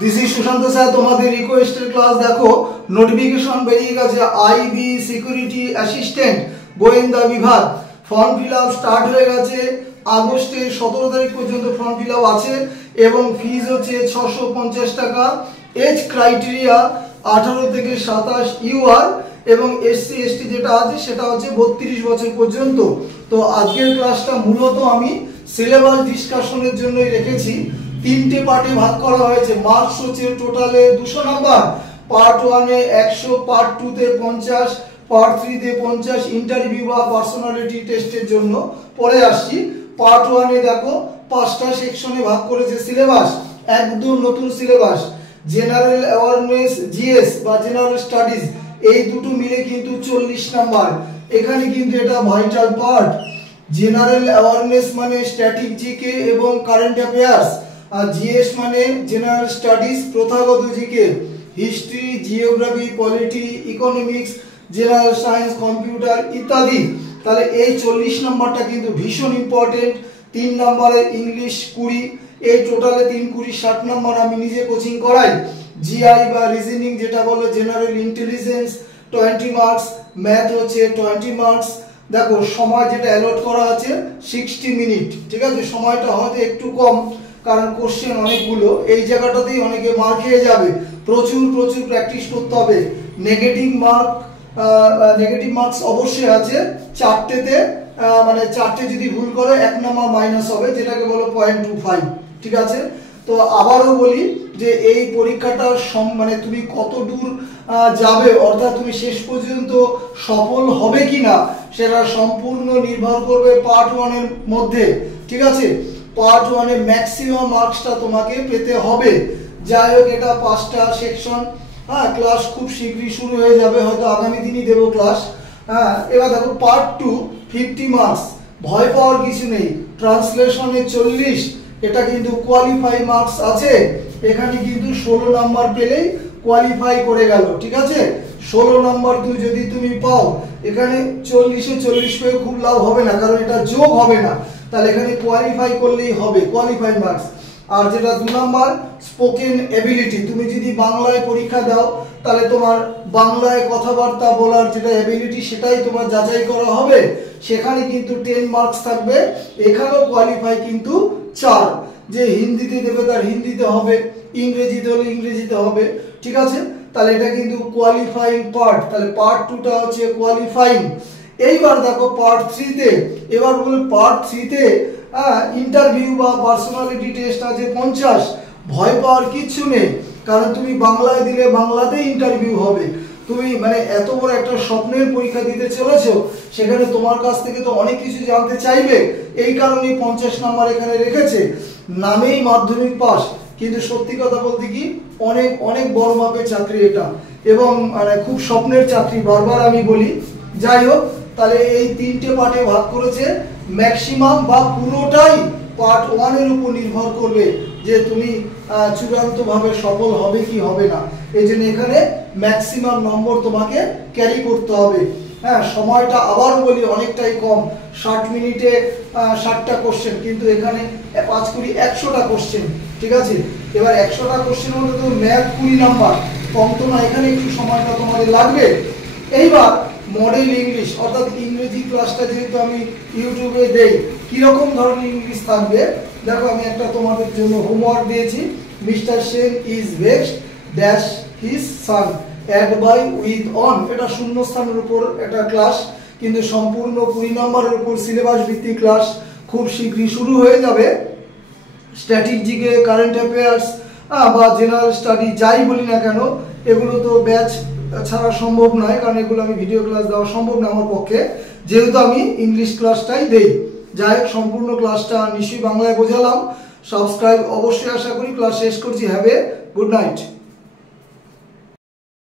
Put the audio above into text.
This is Sushant sir, তোমাদের রিকোয়েস্টের class. দেখো notification বেরিয়ে গেছে, আইবি সিকিউরিটি অ্যাসিস্ট্যান্ট গোয়েন্দা বিভাগ ফর্ম ফিল আপ স্টার্ট হয়ে গেছে। আগস্টের 17 তারিখ পর্যন্ত ফর্ম ফিল আপ আছে এবং ফিজ হচ্ছে 650 টাকা। এজ ক্রাইটেরিয়া 18 থেকে 27 ইউআর এবং এসসি এসটি যেটা আছে সেটা হচ্ছে 32 বছর পর্যন্ত। তো আজকের ক্লাসটা মূলত আমি সিলেবাস ডিসকাশনের জন্যই রেখেছি। তিনটে পার্টে ভাগ করা হয়েছে। মার্কস হচ্ছে টোটালে 200 নাম্বার। পার্ট 1 এ 100, পার্ট 2 তে 50, পার্ট 3 তে 50 ইন্টারভিউ বা পার্সোনালিটি টেস্টের জন্য। পরে আসছি পার্ট 1 এ দেখো 5টা সেকশনে ভাগ করেছে সিলেবাস, একদম নতুন সিলেবাস। জেনারেল অ্যাওয়ারনেস জিএস বা জেনারেল স্টাডিজ এই দুটো মিলে কিন্তু 40 নাম্বার। এখানে কিন্তু এটা ভাইটাল পার্ট। জেনারেল অ্যাওয়ারনেস মানে স্ট্যাটিক জিকে এবং কারেন্ট অ্যাফেয়ার্স, আর জিএস মানে জেনারেল স্টাডিজ প্রথাগত GK, history, geography, polity, economics, general science, computer ইত্যাদি। তাহলে এই 40 নাম্বারটা কিন্তু ভীষণ ইম্পর্টেন্ট। 3 নাম্বারের ইংলিশ 20, এই টোটালে 3 20 60 নাম্বার আমি নিজে কোচিং করাই। জিআই বা রিজনিং যেটা বলে জেনারেল ইন্টেলিজেন্স 20 মার্কস, ম্যাথ হচ্ছে 20 মার্কস। দেখো সময় যেটা অ্যালট করা আছে 60 মিনিট, ঠিক আছে। সময়টা হয়তো একটু কম কারণ কোশ্চেন অনেকগুলো, এই জায়গাটাতেই অনেকে মার খেয়ে যাবে। প্রচুর প্রচুর প্র্যাকটিস করতে হবে। নেগেটিভ মার্কস অবশ্যই আছে। 4টেতে মানে 4টে যদি ভুল করে 1 নাম্বার মাইনাস হবে, যেটাকে বলো 0.25, ঠিক আছে। তো আবারও বলি যে এই পরীক্ষাটা মানে তুমি কত দূর যাবে, অর্থাৎ তুমি শেষ পর্যন্ত সফল হবে কিনা সেটা সম্পূর্ণ নির্ভর করবে পার্ট 1 এর মধ্যে, ঠিক আছে। পার্ট 1 এ ম্যাক্সিমাম মার্কসটা তোমাকে পেতে হবে। যাই হোক, এটা 5টা সেকশন। ক্লাস খুব শীঘ্রই শুরু হয়ে যাবে, হয়তো আগামী দিনই দেবো ক্লাস। এবার দেখো পার্ট 2 50 মার্কস, ভয় পাওয়ার কিছু নেই। ট্রান্সলেশনে 40, এটা কিন্তু কোয়ালিফাই মার্কস আছে। এখানে কিন্তু 16 নাম্বার পেলেই কোয়ালিফাই করে গেল, ঠিক আছে। 16 নাম্বার যদি তুমি পাও, এখানে 40-এ 40 পেয়ে খুব লাভ হবে না, কারণ এটা যোগ হবে না। তাহলে এখানে কোয়ালিফাই করলেই হবে, কোয়ালিফাই মার্কস। আর যেটা 2 নাম্বার স্পোকেন এবিলিটি, তুমি যদি বাংলায় পরীক্ষা দাও তাহলে তোমার বাংলায় কথাবার্তা বলার যেটা এবিলিটি সেটাই তোমার যাচাই করা হবে। সেখানে কিন্তু 10 মার্কস থাকবে। এখানেও কোয়ালিফাই কিন্তু 4। যে হিন্দিতে দেবে তার হিন্দিতে হবে, ইংরেজিতে হলে ইংরেজিতে হবে, ঠিক আছে। তাহলে এটা কিন্তু কোয়ালিফাইং পার্ট। তাহলে পার্ট 2টা হচ্ছে কোয়ালিফাইং। এইবার দেখো পার্ট 3 তে, এবার বলে পার্ট 3 তে ইন্টারভিউ বা পার্সোনালিটি টেস্ট আছে 50। ভয় পাওয়ার কিচ্ছু নেই, কারণ তুমি বাংলায় দিলে বাংলাতেই ইন্টারভিউ হবে। তুমি মানে এত বড় একটা স্বপ্নের পরীক্ষা দিতে চলেছো, সেখানে তোমার কাছ থেকে তো অনেক কিছু জানতে চাইবে। এই কারণেই 50 নাম্বার এখানে রেখেছে। নামেই মাধ্যমিক পাস, কিন্তু সত্যি কথা বলতে কি অনেক অনেক বড় মাপের চাকরি এটা, এবং মানে খুব স্বপ্নের চাকরি, বারবার আমি বলি। যাই হোক, তাহলে এই 3টে পার্টে ভাগ করেছে। ম্যাক্সিমাম বা পুরোটাই পার্ট 1 এর উপর নির্ভর করবে যে তুমি চূড়ান্তভাবে সফল হবে কি হবে না। এই জন্য এখানে ম্যাক্সিমাম নম্বর তোমাকে ক্যারি করতে হবে। সময়টা আবারও বলি অনেকটাই কম। 60 মিনিটে 60টা কোশ্চেন, কিন্তু এখানে 5 20 100টা কোশ্চেন, ঠিক আছে। এবার 100টা কোশ্চেন মধ্যে তো ম্যাথ 20 নাম্বার, কম তো না, এখানে একটু সময়টা তোমাদের লাগবে। এইবার মডেল ইংলিশ, অর্থাৎ ইংরেজি ক্লাসটা যেহেতু আমি ইউটিউবে দেই, কিরকম ধরনের ইংলিশ থাকবে দেখো। আমি একটা তোমাদের জন্য হোমওয়ার্ক দিয়েছি। Mr Sen is vexed dash his son at by with on. এটা শূন্যস্থানের উপর একটা ক্লাস, কিন্তু সম্পূর্ণ 20 নম্বরের উপর সিলেবাস ভিত্তিক ক্লাস খুব শীঘ্রই শুরু হয়ে যাবে। স্ট্যাটিক জিকে, কারেন্ট অ্যাফেয়ার্স বা জেনারেল স্টাডি যাই বলি না কেন, এগুলো তো ব্যাচ ছাড়া সম্ভব নয়, কারণ এগুলো আমি ভিডিও ক্লাস দেওয়া সম্ভব না আমার পক্ষে, যেহেতু আমি ইংলিশ ক্লাসটাই দেই। যাই হোক, সম্পূর্ণ ক্লাসটা নিশ্চয়ই বাংলায় বোঝালাম। সাবস্ক্রাইব অবশ্যই আশা করি। ক্লাস শেষ করছি। Have a good night.